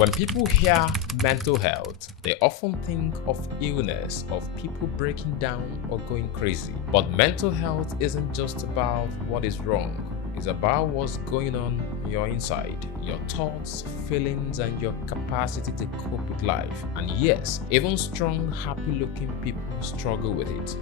When people hear mental health, they often think of illness, of people breaking down or going crazy. But mental health isn't just about what is wrong. It's about what's going on your inside, your thoughts, feelings, and your capacity to cope with life. And yes, even strong, happy-looking people struggle with it.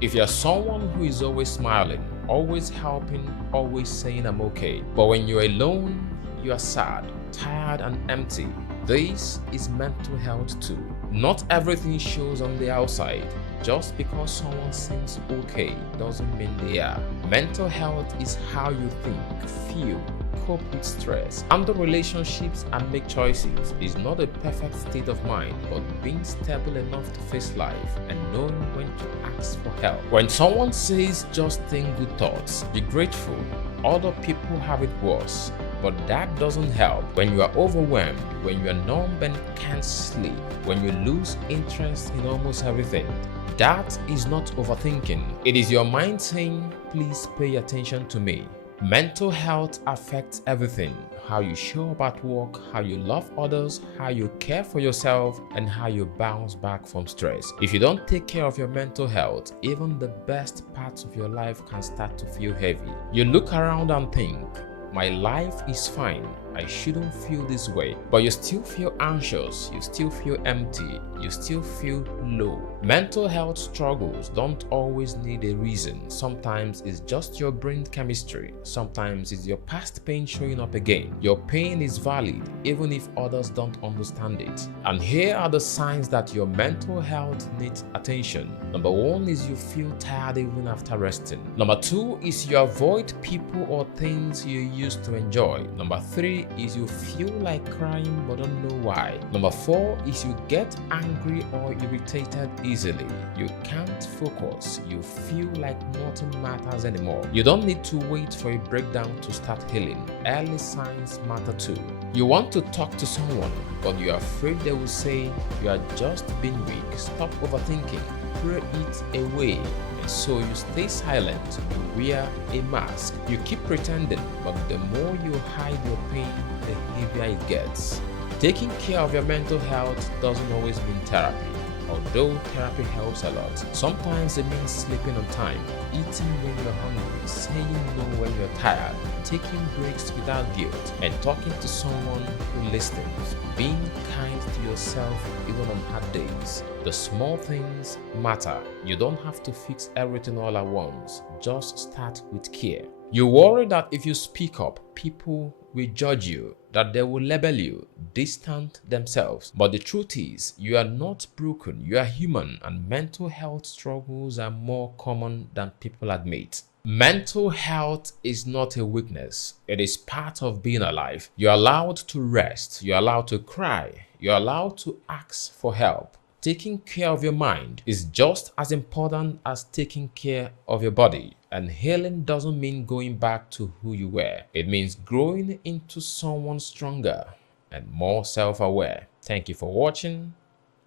If you're someone who is always smiling, always helping, always saying I'm okay, but when you're alone, you are sad, tired, and empty, this is mental health too. Not everything shows on the outside. Just because someone seems okay doesn't mean they are. Mental health is how you think, feel, cope with stress, handle relationships, and make choices. It's not a perfect state of mind, but being stable enough to face life and knowing when to ask for help. When someone says just think good thoughts, be grateful. Other people have it worse, but that doesn't help. When you are overwhelmed, when you are numb and can't sleep, when you lose interest in almost everything, that is not overthinking. It is your mind saying, please pay attention to me. Mental health affects everything: how you show up at work, how you love others, how you care for yourself, and how you bounce back from stress. If you don't take care of your mental health, even the best parts of your life can start to feel heavy. You look around and think, my life is fine, I shouldn't feel this way, but you still feel anxious, you still feel empty, you still feel low. Mental health struggles don't always need a reason. Sometimes it's just your brain chemistry. Sometimes it's your past pain showing up again. Your pain is valid even if others don't understand it. And here are the signs that your mental health needs attention. Number 1 is you feel tired even after resting. Number 2 is you avoid people or things you used to enjoy. Number 3 is you feel like crying but don't know why. Number 4 is you get angry or irritated easily. You can't focus. You feel like nothing matters anymore. You don't need to wait for a breakdown to start healing. Early signs matter too. You want to talk to someone, but you're afraid they will say you are just being weak. Stop overthinking. Pray it away. And so you stay silent, you wear a mask, you keep pretending, but the more you hide your pain, the heavier it gets. Taking care of your mental health doesn't always mean therapy, although therapy helps a lot. Sometimes it means sleeping on time, eating when you're hungry, saying no when you're tired, taking breaks without guilt, and talking to someone who listens. Being kind to yourself even on hard days. The small things matter. You don't have to fix everything all at once. Just start with care. You worry that if you speak up, people will judge you, that they will label you, distant themselves. But the truth is, you are not broken, you are human, and mental health struggles are more common than people admit. Mental health is not a weakness, it is part of being alive. You're allowed to rest, you're allowed to cry, you're allowed to ask for help. Taking care of your mind is just as important as taking care of your body. And healing doesn't mean going back to who you were. It means growing into someone stronger and more self-aware. Thank you for watching,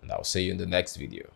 and I'll see you in the next video.